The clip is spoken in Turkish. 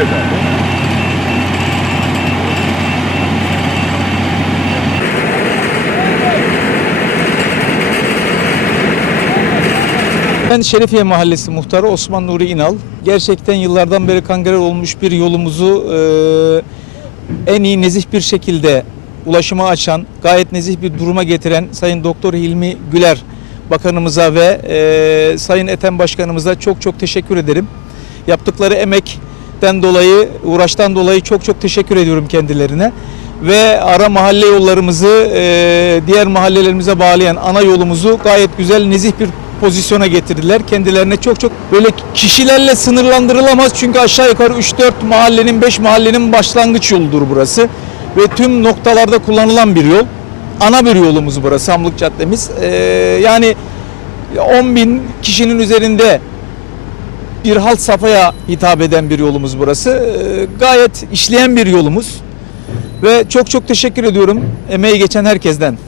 Öyle zaten. Ben Şerifiye Mahallesi Muhtarı Osman Nuri İnal. Gerçekten yıllardan beri kangrer olmuş bir yolumuzu e, en iyi nezih bir şekilde ulaşıma açan, gayet nezih bir duruma getiren Sayın Doktor Hilmi Güler Bakanımıza ve e, Sayın Eten Başkanımıza çok çok teşekkür ederim. Yaptıkları emek emekten dolayı, uğraştan dolayı çok çok teşekkür ediyorum kendilerine. Ve ara mahalle yollarımızı e, diğer mahallelerimize bağlayan ana yolumuzu gayet güzel, nezih bir pozisyona getirdiler. Kendilerine çok çok böyle kişilerle sınırlandırılamaz. Çünkü aşağı yukarı 3-4 mahallenin, 5 mahallenin başlangıç yoludur burası. Ve tüm noktalarda kullanılan bir yol. Ana bir yolumuz burası, Samlık Caddemiz. E, yani 10 bin kişinin üzerinde bir halt safhaya hitap eden bir yolumuz burası. Ee, Gayet işleyen bir yolumuz. Ve çok çok teşekkür ediyorum emeği geçen herkesten.